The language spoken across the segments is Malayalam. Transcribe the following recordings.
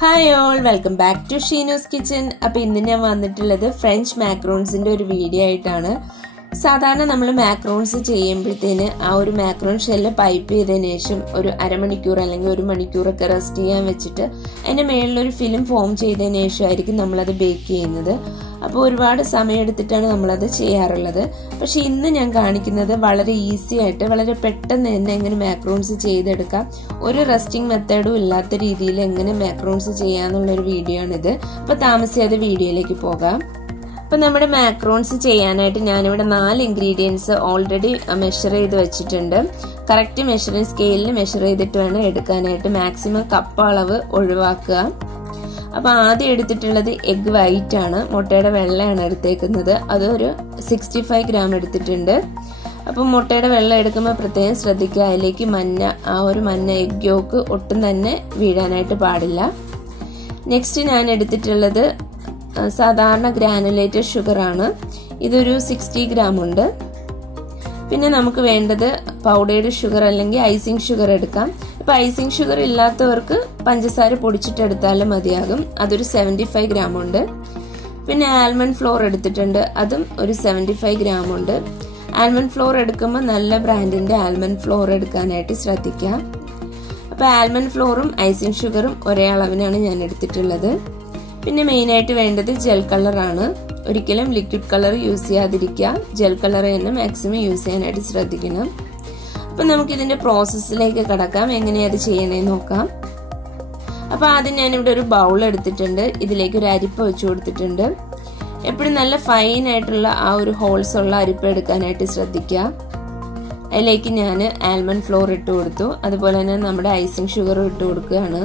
Hi all, welcome back to Sheenu's Kitchen. അപ്പോൾ ഇന്ന് ഞാൻ വന്നിട്ടുള്ളത് ഫ്രഞ്ച് മാക്രോൺസിന്റെ ഒരു വീഡിയോ ആയിട്ടാണ്. സാധാരണ നമ്മൾ മാക്രോൺസ് ചെയ്യുമ്പോഴത്തേന് ആ ഒരു മാക്രോൺ ഷെല്ല് പൈപ്പ് ചെയ്തതിനു ശേഷം ഒരു അരമണിക്കൂർ അല്ലെങ്കിൽ ഒരു മണിക്കൂറൊക്കെ റെസ്റ്റ് ചെയ്യാൻ വെച്ചിട്ട് അതിന്റെ മേളിലൊരു ഫിലിം ഫോം ചെയ്തതിനു ശേഷമായിരിക്കും നമ്മളത് ബേക്ക് ചെയ്യുന്നത്. അപ്പോൾ ഒരുപാട് സമയം എടുത്തിട്ടാണ് നമ്മളത് ചെയ്യാറുള്ളത്. പക്ഷെ ഇന്ന് ഞാൻ കാണിക്കുന്നത് വളരെ ഈസി ആയിട്ട് വളരെ പെട്ടെന്ന് തന്നെ എങ്ങനെ മാക്രോൺസ് ചെയ്തെടുക്കാം, ഒരു റെസ്റ്റിംഗ് മെത്തേഡും ഇല്ലാത്ത രീതിയിൽ എങ്ങനെ മാക്രോൺസ് ചെയ്യാന്നുള്ളൊരു വീഡിയോ ആണിത്. അപ്പൊ താമസിയാതെ വീഡിയോയിലേക്ക് പോകാം. അപ്പൊ നമ്മുടെ മാക്രോൺസ് ചെയ്യാനായിട്ട് ഞാനിവിടെ 4 ഇൻഗ്രീഡിയൻസ് ഓൾറെഡി മെഷർ ചെയ്ത് വെച്ചിട്ടുണ്ട്. കറക്റ്റ് മെഷറിംഗ് സ്കെയിലിൽ മെഷർ ചെയ്തിട്ട് വേണം എടുക്കാനായിട്ട്. മാക്സിമം കപ്പ് അളവ് ഒഴിവാക്കുക. അപ്പൊ ആദ്യം എടുത്തിട്ടുള്ളത് എഗ് വൈറ്റ് ആണ്, മുട്ടയുടെ വെള്ളയാണ് എടുത്തേക്കുന്നത്. അത് ഒരു 65 ഗ്രാം എടുത്തിട്ടുണ്ട്. അപ്പൊ മുട്ടയുടെ വെള്ളം എടുക്കുമ്പോൾ പ്രത്യേകം ശ്രദ്ധിക്കുക, അതിലേക്ക് മഞ്ഞ എഗ് യോക്ക് ഒട്ടും തന്നെ വീഴാനായിട്ട് പാടില്ല. നെക്സ്റ്റ് ഞാൻ എടുത്തിട്ടുള്ളത് സാധാരണ ഗ്രാനുലേറ്റഡ് ഷുഗർ ആണ്. ഇതൊരു 60 ഗ്രാം ഉണ്ട്. പിന്നെ നമുക്ക് വേണ്ടത് പൗഡേർഡ് ഷുഗർ അല്ലെങ്കിൽ ഐസിങ് ഷുഗർ എടുക്കാം. ഇപ്പൊ ഐസിങ് ഷുഗർ ഇല്ലാത്തവർക്ക് പഞ്ചസാര പൊടിച്ചിട്ടെടുത്താലും മതിയാകും. അതൊരു 75 ഗ്രാം ഉണ്ട്. പിന്നെ ആൽമണ്ട് ഫ്ലോർ എടുത്തിട്ടുണ്ട്, അതും ഒരു 75 ഗ്രാം ഉണ്ട്. ആൽമണ്ട് ഫ്ലോർ എടുക്കുമ്പോൾ നല്ല ബ്രാൻഡിന്റെ ആൽമണ്ട് ഫ്ലോർ എടുക്കാനായിട്ട് ശ്രദ്ധിക്കുക. അപ്പൊ ആൽമണ്ട് ഫ്ലോറും ഐസിങ് ഷുഗറും ഒരേ അളവിനാണ് ഞാൻ എടുത്തിട്ടുള്ളത്. പിന്നെ മെയിൻ ആയിട്ട് വേണ്ടത് ജെൽ കളറാണ്. ഒരിക്കലും ലിക്വിഡ് കളർ യൂസ് ചെയ്യാതിരിക്കുക, ജെൽ കളർ തന്നെ മാക്സിമം യൂസ് ചെയ്യാനായിട്ട് ശ്രദ്ധിക്കണം. അപ്പൊ നമുക്ക് ഇതിന്റെ പ്രോസസ്സിലേക്ക് കടക്കാം, എങ്ങനെയാ അത് ചെയ്യണേന്ന് നോക്കാം. അപ്പൊ ആദ്യം ഞാനിവിടെ ഒരു ബൗൾ എടുത്തിട്ടുണ്ട്. ഇതിലേക്ക് ഒരു അരിപ്പ വെച്ച് കൊടുത്തിട്ടുണ്ട്. എപ്പോഴും നല്ല ഫൈൻ ആയിട്ടുള്ള ആ ഒരു ഹോൾസ് ഉള്ള അരിപ്പ എടുക്കാനായിട്ട് ശ്രദ്ധിക്കുക. അതിലേക്ക് ഞാൻ ആൽമണ്ട് ഫ്ലോർ ഇട്ട് കൊടുത്തു. അതുപോലെ തന്നെ നമ്മുടെ ഐസിങ് ഷുഗറും ഇട്ട് കൊടുക്കുകയാണ്.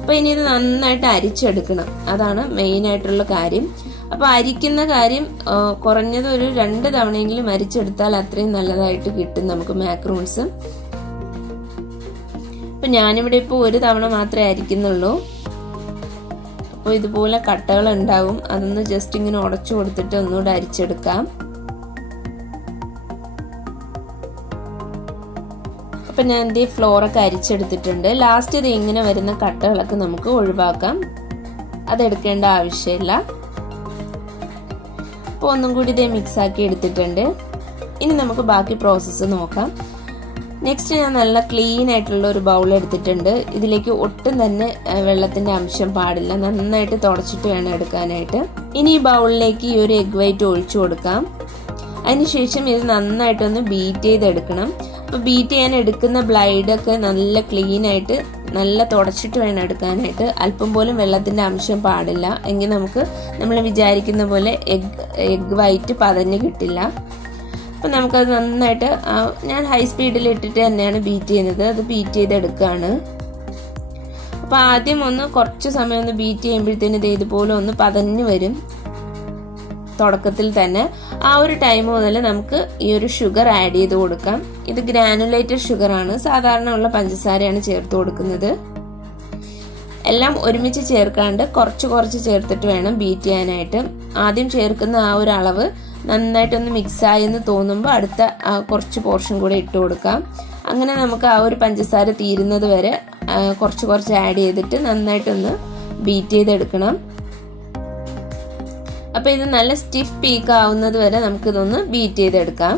അപ്പൊ ഇനി ഇത് നന്നായിട്ട് അരിച്ചെടുക്കണം, അതാണ് മെയിൻ ആയിട്ടുള്ള കാര്യം. അപ്പൊ അരിക്കുന്ന കാര്യം കുറഞ്ഞത് ഒരു 2 തവണയെങ്കിലും അരിച്ചെടുത്താൽ അത്രയും നല്ലതായിട്ട് കിട്ടും നമുക്ക് മാക്രോൺസ്. അപ്പൊ ഞാനിവിടെ ഇപ്പൊ ഒരു തവണ മാത്രമേ അരിക്കുന്നുള്ളൂ. അപ്പൊ ഇതുപോലെ കട്ടകൾ ഉണ്ടാവും, അതൊന്ന് ജസ്റ്റ് ഇങ്ങനെ ഉടച്ചു കൊടുത്തിട്ട് ഒന്നുകൂടെ അരിച്ചെടുക്കാം. അപ്പൊ ഞാൻ ഈ ഫ്ലോറൊക്കെ അരിച്ചെടുത്തിട്ടുണ്ട്. ലാസ്റ്റ് ഇത് ഇങ്ങനെ വരുന്ന കട്ടകളൊക്കെ നമുക്ക് ഒഴിവാക്കാം, അതെടുക്കേണ്ട ആവശ്യമില്ല. അപ്പൊ ഒന്നും കൂടി ഇതേ മിക്സ് ആക്കി എടുത്തിട്ടുണ്ട്. ഇനി നമുക്ക് ബാക്കി പ്രോസസ്സ് നോക്കാം. നെക്സ്റ്റ് ഞാൻ നല്ല ക്ലീൻ ആയിട്ടുള്ള ഒരു ബൗൾ എടുത്തിട്ടുണ്ട്. ഇതിലേക്ക് ഒട്ടും തന്നെ വെള്ളത്തിന്റെ അംശം പാടില്ല, നന്നായിട്ട് തുടച്ചിട്ട് വേണം എടുക്കാനായിട്ട്. ഇനി ഈ ബൗളിലേക്ക് ഈ ഒരു എഗ് വൈറ്റ് ഒഴിച്ചു കൊടുക്കാം. അതിനുശേഷം ഇത് നന്നായിട്ടൊന്ന് ബീറ്റ് ചെയ്തെടുക്കണം. അപ്പൊ ബീറ്റ് ചെയ്യാൻ എടുക്കുന്ന ബ്ലൈഡൊക്കെ നല്ല ക്ലീൻ ആയിട്ട് നല്ല തുടച്ചിട്ട് വേണം എടുക്കാനായിട്ട്. അല്പം പോലും വെള്ളത്തിന്റെ അംശം പാടില്ല, എങ്കിൽ നമുക്ക് നമ്മൾ വിചാരിക്കുന്ന പോലെ എഗ് വൈറ്റ് പതഞ്ഞ് കിട്ടില്ല. അപ്പൊ നമുക്കത് നന്നായിട്ട് ഞാൻ ഹൈ സ്പീഡിൽ ഇട്ടിട്ട് തന്നെയാണ് ബീറ്റ് ചെയ്യുന്നത്. അത് ബീറ്റ് ചെയ്തെടുക്കുകയാണ്. അപ്പൊ ആദ്യം കുറച്ച് സമയം ഒന്ന് ബീറ്റ് ചെയ്യുമ്പോഴത്തേന് ഇത് ഇതുപോലെ ഒന്ന് പതഞ്ഞു വരും തുടക്കത്തിൽ തന്നെ. ആ ഒരു ടൈം മുതൽ നമുക്ക് ഈ ഒരു ഷുഗർ ആഡ് ചെയ്ത് കൊടുക്കാം. ഇത് ഗ്രാനുലേറ്റഡ് ഷുഗർ ആണ്, സാധാരണ ഉള്ള പഞ്ചസാരയാണ് ചേർത്ത് കൊടുക്കുന്നത്. എല്ലാം ഒരുമിച്ച് ചേർക്കാണ്ട് കുറച്ച് ചേർത്തിട്ട് വേണം ബീറ്റ് ചെയ്യാനായിട്ട്. ആദ്യം ചേർക്കുന്ന ആ ഒരു അളവ് നന്നായിട്ടൊന്ന് മിക്സ് ആയി എന്ന് തോന്നുമ്പോൾ അടുത്ത കുറച്ച് പോർഷൻ കൂടെ ഇട്ട് കൊടുക്കാം. അങ്ങനെ നമുക്ക് ആ ഒരു പഞ്ചസാര തീരുന്നത് വരെ കുറച്ച് ആഡ് ചെയ്തിട്ട് നന്നായിട്ടൊന്ന് ബീറ്റ് ചെയ്തെടുക്കണം. അപ്പൊ ഇത് നല്ല സ്റ്റിഫ് പീക്ക് ആവുന്നത് വരെ നമുക്കിതൊന്ന് ബീറ്റ് ചെയ്തെടുക്കാം.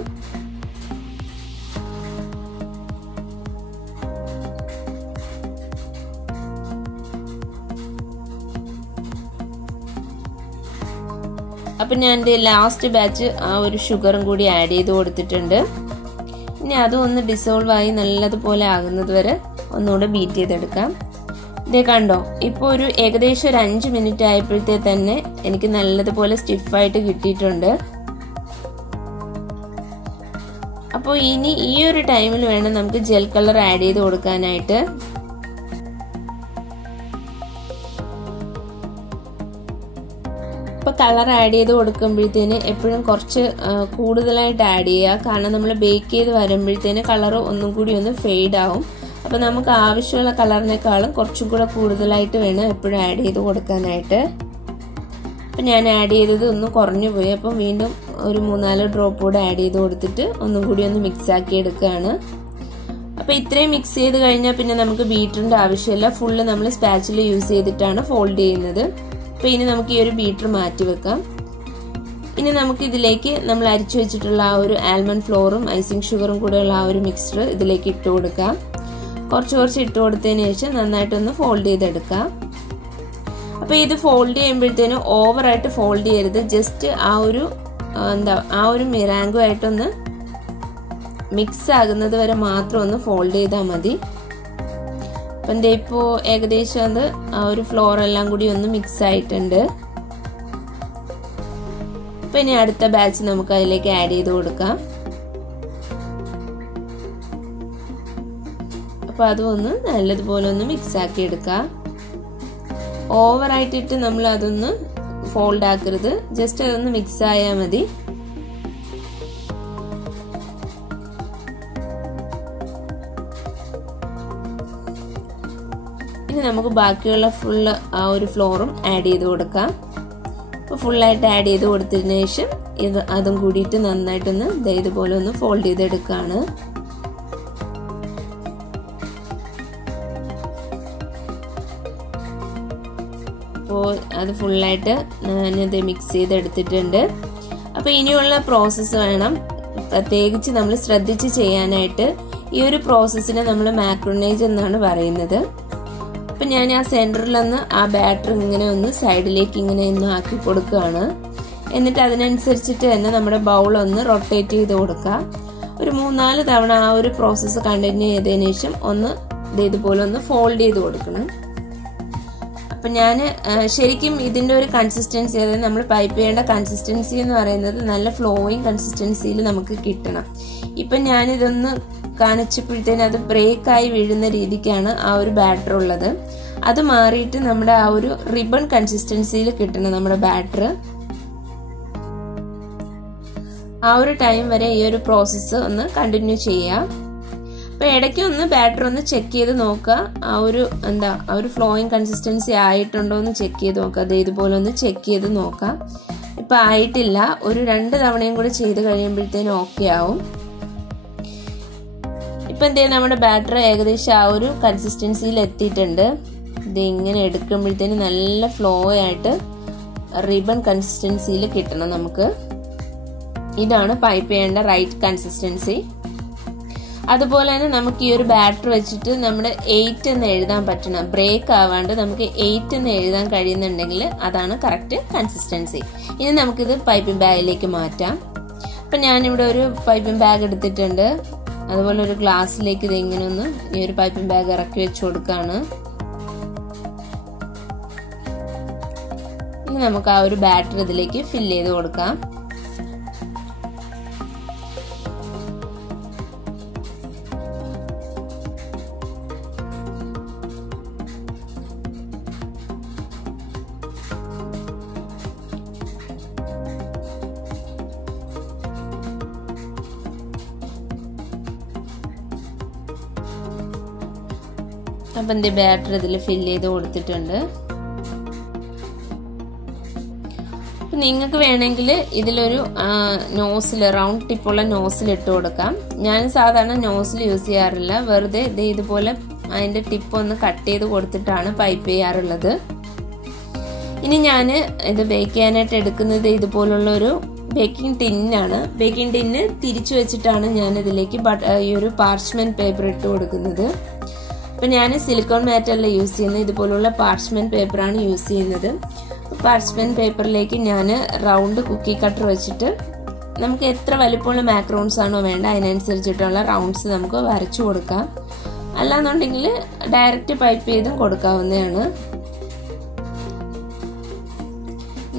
അപ്പൊ ഞാൻ എന്റെ ലാസ്റ്റ് ബാച്ച് ആ ഒരു ഷുഗറും കൂടി ആഡ് ചെയ്ത് കൊടുത്തിട്ടുണ്ട്. ഇനി അതും ഒന്ന് ഡിസോൾവ് ആയി നല്ലതുപോലെ ആകുന്നത് വരെ ഒന്നുകൂടെ ബീറ്റ് ചെയ്തെടുക്കാം. ഇതേ കണ്ടോ, ഇപ്പൊ ഒരു ഏകദേശം ഒരു 5 മിനിറ്റ് ആയപ്പോഴത്തേ തന്നെ എനിക്ക് നല്ലതുപോലെ സ്റ്റിഫായിട്ട് കിട്ടിയിട്ടുണ്ട്. അപ്പോൾ ഇനി ഈ ഒരു ടൈമിൽ വേണം നമുക്ക് ജെൽ കളർ ആഡ് ചെയ്ത് കൊടുക്കാനായിട്ട്. ഇപ്പൊ കളർ ആഡ് ചെയ്ത് കൊടുക്കുമ്പോഴത്തേന് എപ്പോഴും കുറച്ച് കൂടുതലായിട്ട് ആഡ് ചെയ്യുക, കാരണം നമ്മൾ ബേക്ക് ചെയ്ത് വരുമ്പോഴത്തേന് കളർ ഒന്നും കൂടി ഒന്ന് ഫെയ്ഡ് ആവും. അപ്പൊ നമുക്ക് ആവശ്യമുള്ള കളറിനേക്കാളും കുറച്ചും കൂടെ കൂടുതലായിട്ട് വേണം എപ്പോഴും ആഡ് ചെയ്ത് കൊടുക്കാനായിട്ട്. അപ്പൊ ഞാൻ ആഡ് ചെയ്തത് ഒന്ന് കുറഞ്ഞു പോയി. അപ്പം വീണ്ടും ഒരു 3-4 ഡ്രോപ്പ് കൂടെ ആഡ് ചെയ്ത് കൊടുത്തിട്ട് ഒന്നും കൂടി ഒന്ന് മിക്സ് ആക്കി എടുക്കുകയാണ്. അപ്പോൾ ഇത്രയും മിക്സ് ചെയ്ത് കഴിഞ്ഞാൽ പിന്നെ നമുക്ക് ബീറ്ററിന്റെ ആവശ്യമില്ല. ഫുള്ള് നമ്മൾ സ്പാച്ചില യൂസ് ചെയ്തിട്ടാണ് ഫോൾഡ് ചെയ്യുന്നത്. അപ്പോൾ ഇനി നമുക്ക് ഈ ഒരു ബീറ്റർ മാറ്റി വെക്കാം. ഇനി നമുക്ക് ഇതിലേക്ക് നമ്മൾ അരിച്ചു വെച്ചിട്ടുള്ള ആ ഒരു ആൽമണ്ട് ഫ്ലോറും ഐസിങ് ഷുഗറും കൂടെയുള്ള ആ ഒരു മിക്സ്ചർ ഇതിലേക്ക് ഇട്ട് കൊടുക്കാം. കുറച്ച് ഇട്ട് കൊടുത്തതിന് ശേഷം നന്നായിട്ടൊന്ന് ഫോൾഡ് ചെയ്തെടുക്കാം. അപ്പോൾ ഇത് ഫോൾഡ് ചെയ്യുമ്പോഴത്തേനും ഓവറായിട്ട് ഫോൾഡ് ചെയ്യരുത്. ജസ്റ്റ് ആ ഒരു മിറാങ്കോ ആയിട്ടൊന്ന് മിക്സ് ആകുന്നത് വരെ മാത്രം ഒന്ന് ഫോൾഡ് ചെയ്താൽ മതി. അപ്പം എന്താ ഇപ്പോൾ ഏകദേശം അത് ആ ഒരു ഫ്ലോർ എല്ലാം കൂടി ഒന്ന് മിക്സ് ആയിട്ടുണ്ട്. അപ്പം ഇനി അടുത്ത ബാച്ച് നമുക്ക് അതിലേക്ക് ആഡ് ചെയ്ത് കൊടുക്കാം. അപ്പം അതും ഒന്ന് നല്ലതുപോലെ ഒന്ന് മിക്സ് ആക്കി എടുക്കാം. ഓവറായിട്ടിട്ട് നമ്മൾ അതൊന്ന് ഫോൾഡ് ആക്കരുത്. ജസ്റ്റ് അതൊന്ന് മിക്സ് ആയാൽ മതി. ഇനി നമുക്ക് ബാക്കിയുള്ള ഫുള്ള് ആ ഒരു ഫ്ലോറും ആഡ് ചെയ്ത് കൊടുക്കാം. അപ്പോൾ ഫുള്ളായിട്ട് ആഡ് ചെയ്ത് കൊടുത്തതിന് ശേഷം അതും കൂടിയിട്ട് നന്നായിട്ടൊന്ന് ഇതുപോലെ ഒന്ന് ഫോൾഡ് ചെയ്തെടുക്കുകയാണ്. അപ്പോൾ അത് ഫുള്ളായിട്ട് ഞാനിത് മിക്സ് ചെയ്തെടുത്തിട്ടുണ്ട്. അപ്പോൾ ഇനിയുള്ള പ്രോസസ്സ് വേണം പ്രത്യേകിച്ച് നമ്മൾ ശ്രദ്ധിച്ച് ചെയ്യാനായിട്ട്. ഈ ഒരു പ്രോസസ്സിനെ നമ്മൾ മാക്രോണേജ് എന്നാണ് പറയുന്നത്. അപ്പം ഞാൻ ആ സെൻറ്ററിലൊന്ന് ആ ബാറ്റർ ഇങ്ങനെ ഒന്ന് സൈഡിലേക്ക് ഇങ്ങനെ ഒന്ന് ആക്കി കൊടുക്കുകയാണ്. എന്നിട്ട് അതിനനുസരിച്ചിട്ട് തന്നെ നമ്മുടെ ബൗളൊന്ന് റൊട്ടേറ്റ് ചെയ്ത് കൊടുക്കുക. ഒരു 3-4 തവണ ആ ഒരു പ്രോസസ്സ് കണ്ടിന്യൂ ചെയ്തതിന് ശേഷം ഒന്ന് ഇതുപോലെ ഒന്ന് ഫോൾഡ് ചെയ്ത് കൊടുക്കണം. അപ്പം ഞാൻ ശരിക്കും ഇതിൻ്റെ ഒരു കൺസിസ്റ്റൻസി, അതായത് നമ്മൾ പൈപ്പ് ചെയ്യേണ്ട കൺസിസ്റ്റൻസി എന്ന് പറയുന്നത് നല്ല ഫ്ലോയിങ് കൺസിസ്റ്റൻസിയിൽ നമുക്ക് കിട്ടണം. ഇപ്പം ഞാനിതൊന്ന് കാണിച്ചപ്പോഴത്തേന് അത് ബ്രേക്കായി വീഴുന്ന രീതിക്കാണ് ആ ഒരു ബാറ്റർ ഉള്ളത്. അത് മാറിയിട്ട് നമ്മുടെ ആ ഒരു റിബൺ കൺസിസ്റ്റൻസിയിൽ കിട്ടണം നമ്മുടെ ബാറ്റർ. ആ ഒരു ടൈം വരെ ഈ ഒരു പ്രോസസ്സ് ഒന്ന് കണ്ടിന്യൂ ചെയ്യാം. അപ്പൊ ഇടയ്ക്ക് ഒന്ന് ബാറ്റർ ഒന്ന് ചെക്ക് ചെയ്ത് നോക്കുക. ആ ഒരു ഫ്ലോയിങ് കൺസിസ്റ്റൻസി ആയിട്ടുണ്ടോ എന്ന് ചെക്ക് ചെയ്ത് നോക്കുക. അത് ഇതുപോലെ ഒന്ന് ചെക്ക് ചെയ്ത് നോക്കാം. ഇപ്പൊ ആയിട്ടില്ല, ഒരു 2 തവണയും കൂടി ചെയ്ത് കഴിയുമ്പോഴത്തേനും ഓക്കെ ആവും. ഇപ്പൊ എന്തേലും നമ്മുടെ ബാറ്റർ ഏകദേശം ആ ഒരു കൺസിസ്റ്റൻസിയിൽ എത്തിയിട്ടുണ്ട്. ഇത് ഇങ്ങനെ എടുക്കുമ്പോഴത്തേനും നല്ല ഫ്ലോ ആയിട്ട് റിബൺ കൺസിസ്റ്റൻസിയിൽ കിട്ടണം നമുക്ക്. ഇതാണ് പൈപ്പ് ചെയ്യേണ്ട റൈറ്റ് കൺസിസ്റ്റൻസി. അതുപോലെ തന്നെ നമുക്ക് ഈ ഒരു ബാറ്റർ വെച്ചിട്ട് നമ്മുടെ 8 എന്ന് എഴുതാൻ പറ്റണം. ബ്രേക്ക് ആവാണ്ട് നമുക്ക് 8 എന്ന് എഴുതാൻ കഴിയുന്നുണ്ടെങ്കിൽ അതാണ് കറക്റ്റ് കൺസിസ്റ്റൻസി. ഇനി നമുക്കിത് പൈപ്പിംഗ് ബാഗിലേക്ക് മാറ്റാം. അപ്പം ഞാനിവിടെ ഒരു പൈപ്പിംഗ് ബാഗ് എടുത്തിട്ടുണ്ട്. അതുപോലെ ഒരു ഗ്ലാസ്സിലേക്ക് ഇത് ഇങ്ങനെ ഒന്ന് ഈ ഒരു പൈപ്പിംഗ് ബാഗ് ഇറക്കി വെച്ച് കൊടുക്കുകയാണ്. ഇനി നമുക്ക് ആ ഒരു ബാറ്റർ ഇതിലേക്ക് ഫില്ല് ചെയ്ത് കൊടുക്കാം. അപ്പം എൻ്റെ ബാറ്റർ ഇതിൽ ഫില്ല് ചെയ്ത് കൊടുത്തിട്ടുണ്ട്. അപ്പം നിങ്ങൾക്ക് വേണമെങ്കിൽ ഇതിലൊരു നോസിൽ, റൗണ്ട് ടിപ്പുള്ള നോസിൽ ഇട്ട് കൊടുക്കാം. ഞാൻ സാധാരണ നോസിൽ യൂസ് ചെയ്യാറില്ല. വെറുതെ ഇതുപോലെ അതിൻ്റെ ടിപ്പ് ഒന്ന് കട്ട് ചെയ്ത് കൊടുത്തിട്ടാണ് പൈപ്പ് ചെയ്യാറുള്ളത്. ഇനി ഞാൻ ഇത് ബേക്ക് ചെയ്യാനായിട്ട് എടുക്കുന്നത് ഇതുപോലുള്ള ഒരു ബേക്കിംഗ് ടിന്നാണ്. ബേക്കിംഗ് ടിന്ന് തിരിച്ചു വെച്ചിട്ടാണ് ഞാൻ ഇതിലേക്ക് ഈ ഒരു പാർച്ച്മെന്റ് പേപ്പർ ഇട്ട് കൊടുക്കുന്നത്. അപ്പം ഞാൻ സിലിക്കോൺ മാറ്റല്ല യൂസ് ചെയ്യുന്നത്, ഇതുപോലുള്ള പാർച്ച്മെന്റ് പേപ്പറാണ് യൂസ് ചെയ്യുന്നത്. പാർച്ച്മെന്റ് പേപ്പറിലേക്ക് ഞാൻ റൗണ്ട് കുക്കി കട്ടർ വെച്ചിട്ട് നമുക്ക് എത്ര വലിപ്പമുള്ള മാക്രോൺസ് ആണോ വേണ്ട അതിനനുസരിച്ചിട്ടുള്ള റൗണ്ട്സ് നമുക്ക് വരച്ചു കൊടുക്കാം. അല്ലാന്നുണ്ടെങ്കിൽ ഡയറക്റ്റ് പൈപ്പ് ചെയ്തും കൊടുക്കാവുന്നതാണ്.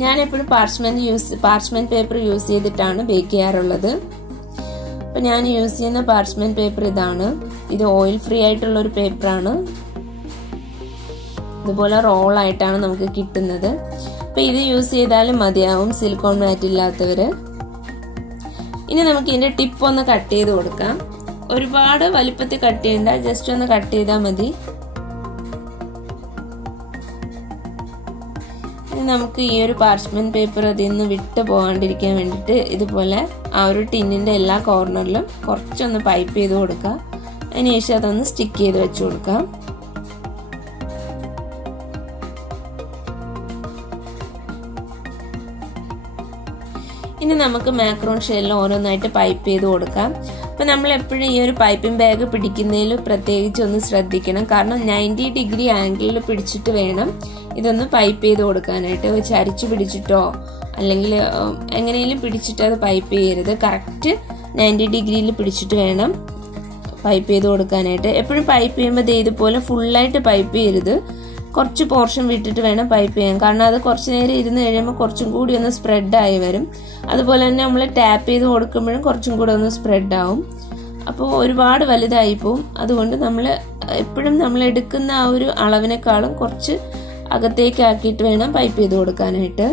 ഞാൻ എപ്പോഴും പാർച്ച്മെന്റ് പേപ്പർ യൂസ് ചെയ്തിട്ടാണ് ബേക്ക് ചെയ്യാറുള്ളത്. അപ്പം ഞാൻ യൂസ് ചെയ്യുന്ന പാർച്ച്മെന്റ് പേപ്പർ ഇതാണ്. ഇത് ഓയിൽ ഫ്രീ ആയിട്ടുള്ള ഒരു പേപ്പറാണ്. ഇതുപോലെ റോളായിട്ടാണ് നമുക്ക് കിട്ടുന്നത്. അപ്പം ഇത് യൂസ് ചെയ്താലും മതിയാവും സിലിക്കോൺ മാറ്റ് ഇല്ലാത്തവര്. ഇനി നമുക്ക് ഇതിന്റെ ടിപ്പ് ഒന്ന് കട്ട് ചെയ്ത് കൊടുക്കാം. ഒരുപാട് വലിപ്പത്തിൽ കട്ട് ചെയ്യണ്ട, ജസ്റ്റ് ഒന്ന് കട്ട് ചെയ്താൽ മതി. ഇനി നമുക്ക് ഈ ഒരു പാർച്ച്മെന്റ് പേപ്പർ അതിൽ നിന്ന് വിട്ട് പോകാണ്ടിരിക്കാൻ വേണ്ടിയിട്ട് ഇതുപോലെ ആ ഒരു ടിന്നിന്റെ എല്ലാ കോർണറിലും കുറച്ചൊന്ന് പൈപ്പ് ചെയ്ത് കൊടുക്കുക. അതിനുശേഷം അതൊന്ന് സ്റ്റിക്ക് ചെയ്ത് വെച്ച് കൊടുക്കാം. ഇനി നമുക്ക് മാക്രോൺ ഷെല്ലിൽ ഓരോന്നായിട്ട് പൈപ്പ് ചെയ്ത് കൊടുക്കാം. അപ്പം നമ്മൾ എപ്പോഴും ഈ ഒരു പൈപ്പിംഗ് ബാഗ് പിടിക്കുന്നതിൽ പ്രത്യേകിച്ച് ഒന്ന് ശ്രദ്ധിക്കണം. കാരണം 90 ഡിഗ്രി ആംഗിളിൽ പിടിച്ചിട്ട് വേണം ഇതൊന്ന് പൈപ്പ് ചെയ്ത് കൊടുക്കാനായിട്ട്. ചരിച്ചു പിടിച്ചിട്ടോ അല്ലെങ്കിൽ എങ്ങനെയെങ്കിലും പിടിച്ചിട്ട് അത് പൈപ്പ് ചെയ്യരുത്. കറക്റ്റ് 90 ഡിഗ്രിയിൽ പിടിച്ചിട്ട് വേണം പൈപ്പ് ചെയ്ത് കൊടുക്കാനായിട്ട്. എപ്പോഴും പൈപ്പ് ചെയ്യുമ്പോൾ ഇതുപോലെ ഫുള്ളായിട്ട് പൈപ്പ് ചെയ്യരുത്. കുറച്ച് പോർഷൻ വിട്ടിട്ട് വേണം പൈപ്പ് ചെയ്യാൻ. കാരണം അത് കുറച്ച് നേരം ഇരുന്ന് കഴിയുമ്പോൾ കുറച്ചും കൂടി ഒന്ന് സ്പ്രെഡായി വരും. അതുപോലെ തന്നെ നമ്മൾ ടാപ്പ് ചെയ്ത് കൊടുക്കുമ്പോഴും കുറച്ചും കൂടെ ഒന്ന് സ്പ്രെഡാവും. അപ്പോൾ ഒരുപാട് വലുതായി പോവും. അതുകൊണ്ട് നമ്മൾ എപ്പോഴും നമ്മൾ എടുക്കുന്ന ആ ഒരു അളവിനേക്കാളും കുറച്ച് അകത്തേക്ക് ആക്കിയിട്ട് വേണം പൈപ്പ് ചെയ്ത് കൊടുക്കാനായിട്ട്.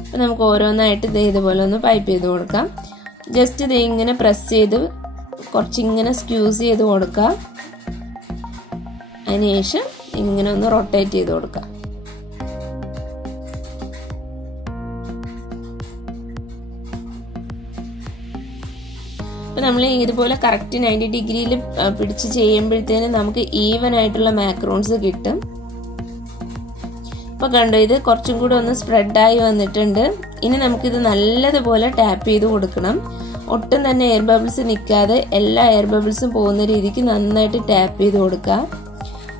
അപ്പം നമുക്ക് ഓരോന്നായിട്ട് ഇതുപോലെ ഒന്ന് പൈപ്പ് ചെയ്ത് കൊടുക്കാം. ജസ്റ്റ് ഇത് ഇങ്ങനെ പ്രസ് ചെയ്ത് കുറച്ചിങ്ങനെ സ്ക്യൂസ് ചെയ്ത് കൊടുക്കാം. അതിനുശേഷം ഇങ്ങനെ ഒന്ന് റൊട്ടേറ്റ് ചെയ്ത് കൊടുക്കാം. അപ്പം നമ്മൾ ഇതുപോലെ കറക്റ്റ് 90 ഡിഗ്രിയിൽ പിടിച്ച് ചെയ്യുമ്പോഴത്തേനും നമുക്ക് ഈവൻ ആയിട്ടുള്ള മാക്രോൺസ് കിട്ടും. ഇപ്പൊ കണ്ടോ, ഇത് കുറച്ചും കൂടെ ഒന്ന് സ്പ്രെഡായി വന്നിട്ടുണ്ട്. ഇനി നമുക്കിത് നല്ലതുപോലെ ടാപ്പ് ചെയ്ത് കൊടുക്കണം. ഒട്ടും തന്നെ എയർ ബബിൾസ് നിൽക്കാതെ എല്ലാ എയർ ബബിൾസും പോകുന്ന രീതിക്ക് നന്നായിട്ട് ടാപ്പ് ചെയ്ത് കൊടുക്കാം.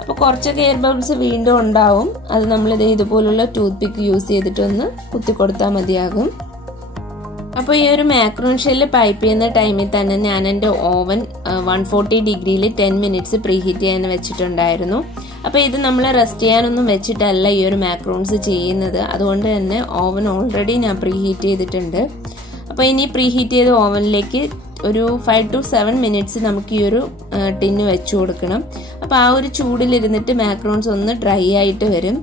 അപ്പോൾ കുറച്ചൊക്കെ എയർ ബബിൾസ് വീണ്ടും ഉണ്ടാവും. അത് നമ്മളിത് ഇതുപോലുള്ള ടൂത്ത് പിക്ക് യൂസ് ചെയ്തിട്ടൊന്ന് കുത്തി കൊടുത്താൽ മതിയാകും. അപ്പോൾ ഈ ഒരു മാക്രോൺ ഷെല്ല് പൈപ്പ് ചെയ്യുന്ന ടൈമിൽ തന്നെ ഞാൻ എൻ്റെ ഓവൻ 140 ഡിഗ്രിയിൽ 10 മിനിറ്റ്സ് പ്രീഹീറ്റ് ചെയ്യാൻ വെച്ചിട്ടുണ്ടായിരുന്നു. അപ്പോൾ ഇത് നമ്മൾ റെസ്റ്റ് ചെയ്യാനൊന്നും വെച്ചിട്ടല്ല ഈ ഒരു മാക്രോൺസ് ചെയ്യുന്നത്. അതുകൊണ്ട് തന്നെ ഓവൻ ഓൾറെഡി ഞാൻ പ്രീഹീറ്റ് ചെയ്തിട്ടുണ്ട്. അപ്പോൾ ഇനി പ്രീഹീറ്റ് ചെയ്ത ഓവനിലേക്ക് ഒരു 5 to 7 മിനിറ്റ്സ് നമുക്ക് ഈ ഒരു ടിന്ന് വെച്ചു കൊടുക്കണം. അപ്പോൾ ആ ഒരു ചൂടിലിരുന്നിട്ട് മാക്രോൺസ് ഒന്ന് ഡ്രൈ ആയിട്ട് വരും.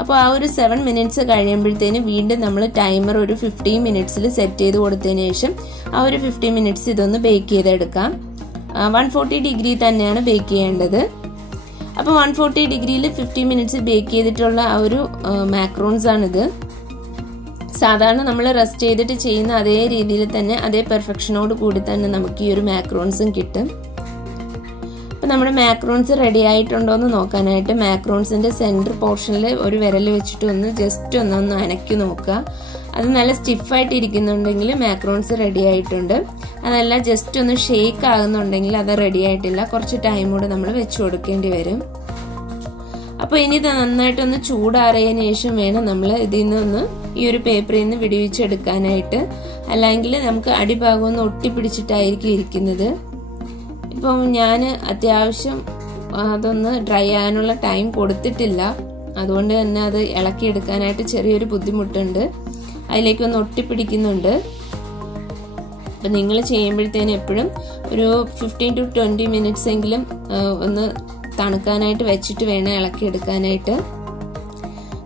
അപ്പോൾ ആ ഒരു 7 മിനിറ്റ്സ് കഴിയുമ്പോഴത്തേന് വീണ്ടും നമ്മൾ ടൈമർ ഒരു 15 മിനിറ്റ്സിൽ സെറ്റ് ചെയ്ത് കൊടുത്തതിന് ശേഷം ആ ഒരു 15 മിനിറ്റ്സ് ഇതൊന്ന് ബേക്ക് ചെയ്തെടുക്കാം. 140 ഡിഗ്രി തന്നെയാണ് ബേക്ക് ചെയ്യേണ്ടത്. അപ്പോൾ 140 ഡിഗ്രിയിൽ 15 മിനിറ്റ്സ് ബേക്ക് ചെയ്തിട്ടുള്ള ആ ഒരു മാക്രോൺസ് ആണിത്. സാധാരണ നമ്മൾ റെസ്റ്റ് ചെയ്തിട്ട് ചെയ്യുന്ന അതേ രീതിയിൽ തന്നെ അതേ പെർഫെക്ഷനോട് കൂടി തന്നെ നമുക്ക് ഈ ഒരു മാക്രോൺസും കിട്ടും. അപ്പം നമ്മുടെ മാക്രോൺസ് റെഡി ആയിട്ടുണ്ടോ എന്ന് നോക്കാനായിട്ട് മാക്രോൺസിന്റെ സെന്റർ പോർഷനിൽ ഒരു വിരൽ വെച്ചിട്ട് ഒന്ന് ജസ്റ്റ് ഒന്ന് അനക്കി നോക്കുക. അത് നല്ല സ്റ്റിഫായിട്ട് ഇരിക്കുന്നുണ്ടെങ്കിൽ മാക്രോൺസ് റെഡി ആയിട്ടുണ്ട്. അതല്ല ജസ്റ്റ് ഒന്ന് ഷേക്ക് ആകുന്നുണ്ടെങ്കിൽ അത് റെഡി ആയിട്ടില്ല. കുറച്ച് ടൈം കൂടെ നമ്മൾ വെച്ച് കൊടുക്കേണ്ടി വരും. അപ്പോൾ ഇനി ഇത് നന്നായിട്ടൊന്ന് ചൂടാറിയതിന് ശേഷം വേണം നമ്മൾ ഇതിൽ നിന്ന് ഈ ഒരു പേപ്പറിൽ നിന്ന് വിടുവിച്ചെടുക്കാനായിട്ട്. അല്ലെങ്കിൽ നമുക്ക് അടിഭാഗം ഒന്ന് ഒട്ടിപ്പിടിച്ചിട്ടായിരിക്കും ഇരിക്കുന്നത്. ഇപ്പം ഞാൻ അത്യാവശ്യം അതൊന്ന് ഡ്രൈ ആകാനുള്ള ടൈം കൊടുത്തിട്ടില്ല. അതുകൊണ്ട് തന്നെ അത് ഇളക്കിയെടുക്കാനായിട്ട് ചെറിയൊരു ബുദ്ധിമുട്ടുണ്ട്. അതിലേക്കൊന്ന് ഒട്ടിപ്പിടിക്കുന്നുണ്ട്. അപ്പം നിങ്ങൾ ചെയ്യുമ്പോഴത്തേനും എപ്പോഴും ഒരു 15 to 20 മിനിറ്റ്സ് എങ്കിലും ഒന്ന് തണുക്കാനായിട്ട് വെച്ചിട്ട് വേണം ഇളക്കിയെടുക്കാനായിട്ട്.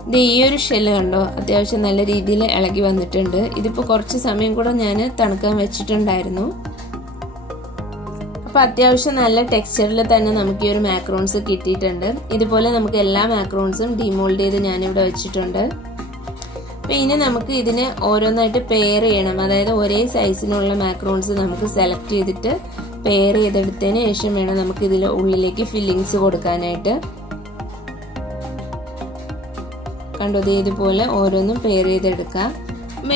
ഇത് ഈ ഒരു ഷെല്ല് കണ്ടോ, അത്യാവശ്യം നല്ല രീതിയിൽ ഇളകി വന്നിട്ടുണ്ട്. ഇതിപ്പോൾ കുറച്ച് സമയം കൂടെ ഞാൻ തണുക്കാൻ വെച്ചിട്ടുണ്ടായിരുന്നു. അപ്പോൾ അത്യാവശ്യം നല്ല ടെക്സ്ചറിൽ തന്നെ നമുക്ക് ഈ ഒരു മാക്രോൺസ് കിട്ടിയിട്ടുണ്ട്. ഇതുപോലെ നമുക്ക് എല്ലാ മാക്രോൺസും ഡിമോൾഡ് ചെയ്ത് ഞാനിവിടെ വെച്ചിട്ടുണ്ട്. അപ്പോൾ ഇനി നമുക്ക് ഇതിനെ ഓരോന്നായിട്ട് പെയർ ചെയ്യണം. അതായത് ഒരേ സൈസിനുള്ള മാക്രോൺസ് നമുക്ക് സെലക്ട് ചെയ്തിട്ട് പെയർ ചെയ്തെടുത്തതിന് ശേഷം വേണം നമുക്ക് ഇതിൽ ഉള്ളിലേക്ക് ഫില്ലിങ്സ് കൊടുക്കാനായിട്ട്. കണ്ടോ, ഇതുപോലെ ഓരോന്നും പെയർ ചെയ്തെടുക്കാം.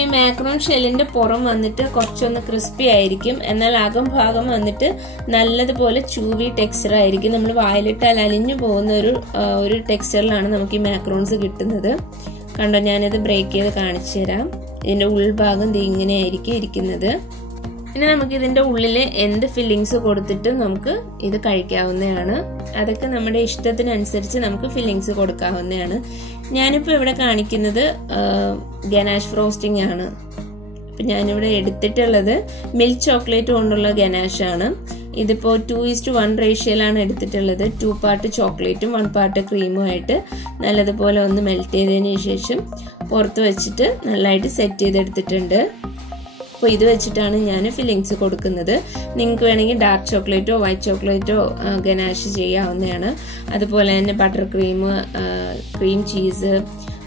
ഈ മാക്രോൺ ഷെല്ലിന്റെ പുറം വന്നിട്ട് കുറച്ചൊന്ന് ക്രിസ്പി ആയിരിക്കും. എന്നാൽ അകം ഭാഗം വന്നിട്ട് നല്ലതുപോലെ ചൂവി ടെക്സ്ചർ ആയിരിക്കും. നമ്മൾ വായിലിട്ടാൽ അലിഞ്ഞു പോകുന്ന ഒരു ടെക്സ്ചറിലാണ് നമുക്ക് ഈ മാക്രോൺസ് കിട്ടുന്നത്. കണ്ടോ, ഞാനിത് ബ്രേക്ക് ചെയ്ത് കാണിച്ചു തരാം. ഇതിന്റെ ഉൾഭാഗം ഇങ്ങനെയായിരിക്കും ഇരിക്കുന്നത്. ഇനി നമുക്ക് ഇതിന്റെ ഉള്ളിൽ എന്ത് ഫില്ലിങ്സ് കൊടുത്തിട്ടും നമുക്ക് ഇത് കഴിക്കാവുന്നതാണ്. അതൊക്കെ നമ്മുടെ ഇഷ്ടത്തിനനുസരിച്ച് നമുക്ക് ഫില്ലിങ്സ് കൊടുക്കാവുന്നതാണ്. ഞാനിപ്പോൾ ഇവിടെ കാണിക്കുന്നത് ഗനാഷ് ഫ്രോസ്റ്റിംഗ് ആണ്. അപ്പം ഞാനിവിടെ എടുത്തിട്ടുള്ളത് മിൽക്ക് ചോക്ലേറ്റ് കൊണ്ടുള്ള ഗനാഷ് ആണ്. ഇതിപ്പോൾ 2:1 റേഷ്യോയിലാണ് എടുത്തിട്ടുള്ളത്. 2 പാർട്ട് ചോക്ലേറ്റും 1 പാർട്ട് ക്രീമും ആയിട്ട് നല്ലതുപോലെ ഒന്ന് മെൽറ്റ് ചെയ്തതിന് ശേഷം പുറത്ത് വെച്ചിട്ട് നല്ലതായിട്ട് സെറ്റ് ചെയ്തെടുത്തിട്ടുണ്ട്. അപ്പോൾ ഇത് വെച്ചിട്ടാണ് ഞാൻ ഫില്ലിങ്സ് കൊടുക്കുന്നത്. നിങ്ങൾക്ക് വേണമെങ്കിൽ ഡാർക്ക് ചോക്ലേറ്റോ വൈറ്റ് ചോക്ലേറ്റോ ഗനാഷ് ചെയ്യാവുന്നതാണ്. അതുപോലെ തന്നെ ബട്ടർ ക്രീം, ക്രീം ചീസ്,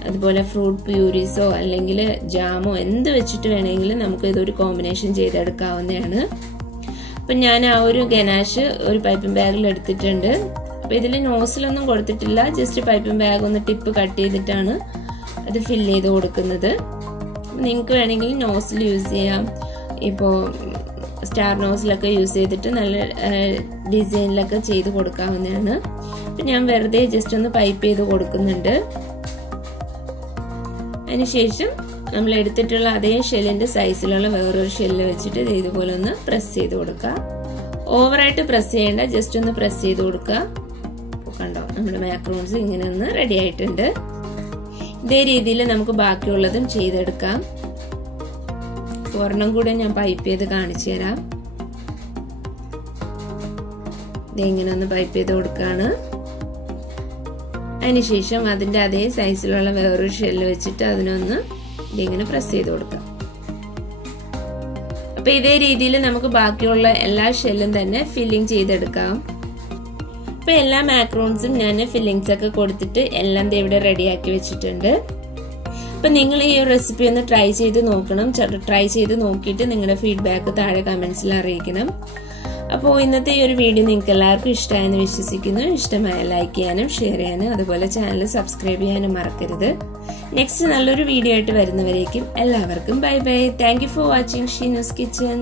അതുപോലെ ഫ്രൂട്ട് പ്യൂരീസോ അല്ലെങ്കിൽ ജാമോ എന്ത് വെച്ചിട്ട് വേണമെങ്കിലും നമുക്ക് ഇതൊരു കോമ്പിനേഷൻ ചെയ്തെടുക്കാവുന്നതാണ്. അപ്പം ഞാൻ ആ ഒരു ഗനാഷ് ഒരു പൈപ്പിംഗ് ബാഗിൽ എടുത്തിട്ടുണ്ട്. അപ്പം ഇതിൽ നോസിലൊന്നും കൊടുത്തിട്ടില്ല, ജസ്റ്റ് പൈപ്പിംഗ് ബാഗ് ഒന്ന് ടിപ്പ് കട്ട് ചെയ്തിട്ടാണ് അത് ഫില്ല് ചെയ്ത് കൊടുക്കുന്നത്. നിങ്ങൾക്ക് വേണമെങ്കിൽ നോസിൽ യൂസ് ചെയ്യാം, ഇപ്പോൾ സ്റ്റാർ നോസിലൊക്കെ യൂസ് ചെയ്തിട്ട് നല്ല ഡിസൈനിലൊക്കെ ചെയ്ത് കൊടുക്കാവുന്നതാണ്. അപ്പം ഞാൻ വെറുതെ ജസ്റ്റ് ഒന്ന് പൈപ്പ് ചെയ്ത് കൊടുക്കുന്നുണ്ട്. അതിനുശേഷം നമ്മൾ എടുത്തിട്ടുള്ള അതേ ഷെല്ലിന്റെ സൈസിലുള്ള വേറൊരു ഷെല്ല് വെച്ചിട്ട് ഇതുപോലെ ഒന്ന് പ്രസ് ചെയ്ത് കൊടുക്കുക. ഓവറായിട്ട് പ്രസ് ചെയ്യേണ്ട, ജസ്റ്റ് ഒന്ന് പ്രസ് ചെയ്ത് കൊടുക്കുക. കണ്ടോ, നമ്മുടെ മാക്രോൺസ് ഇങ്ങനെ ഒന്ന് റെഡി ആയിട്ടുണ്ട്. ഇതേ രീതിയിൽ നമുക്ക് ബാക്കിയുള്ളതും ചെയ്തെടുക്കാം. ഒരെണ്ണം കൂടെ ഞാൻ പൈപ്പ് ചെയ്ത് കാണിച്ചു തരാം. ഇങ്ങനെ ഒന്ന് പൈപ്പ് ചെയ്ത് കൊടുക്കാണ്. അതിനുശേഷം അതിന്റെ അതേ സൈസിലുള്ള വേറൊരു ഷെല്ല് വെച്ചിട്ട് അതിനൊന്ന് ഇങ്ങനെ പ്രസ് ചെയ്ത് കൊടുക്കാം. അപ്പൊ ഇതേ രീതിയിൽ നമുക്ക് ബാക്കിയുള്ള എല്ലാ ഷെല്ലും തന്നെ ഫില്ലിംഗ് ചെയ്തെടുക്കാം. അപ്പൊ എല്ലാ മാക്രോൺസും ഞാൻ ഫില്ലിങ്സ് ഒക്കെ കൊടുത്തിട്ട് എല്ലാം ഇവിടെ റെഡിയാക്കി വെച്ചിട്ടുണ്ട്. അപ്പൊ നിങ്ങൾ ഈ ഒരു റെസിപ്പി ഒന്ന് ട്രൈ ചെയ്ത് നോക്കണം. ട്രൈ ചെയ്ത് നോക്കിയിട്ട് നിങ്ങളുടെ ഫീഡ്ബാക്ക് താഴെ കമന്റ്സിൽ അറിയിക്കണം. അപ്പോൾ ഇന്നത്തെ ഈ ഒരു വീഡിയോ നിങ്ങൾക്ക് എല്ലാവർക്കും ഇഷ്ടമായെന്ന് വിശ്വസിക്കുന്നു. ഇഷ്ടമായ ലൈക്ക് ചെയ്യാനും ഷെയർ ചെയ്യാനും അതുപോലെ ചാനൽ സബ്സ്ക്രൈബ് ചെയ്യാനും മറക്കരുത്. നെക്സ്റ്റ് നല്ലൊരു വീഡിയോ ആയിട്ട് വരുന്നവരേക്കും എല്ലാവർക്കും bye bye. Thank you for watching Sheenu's kitchen.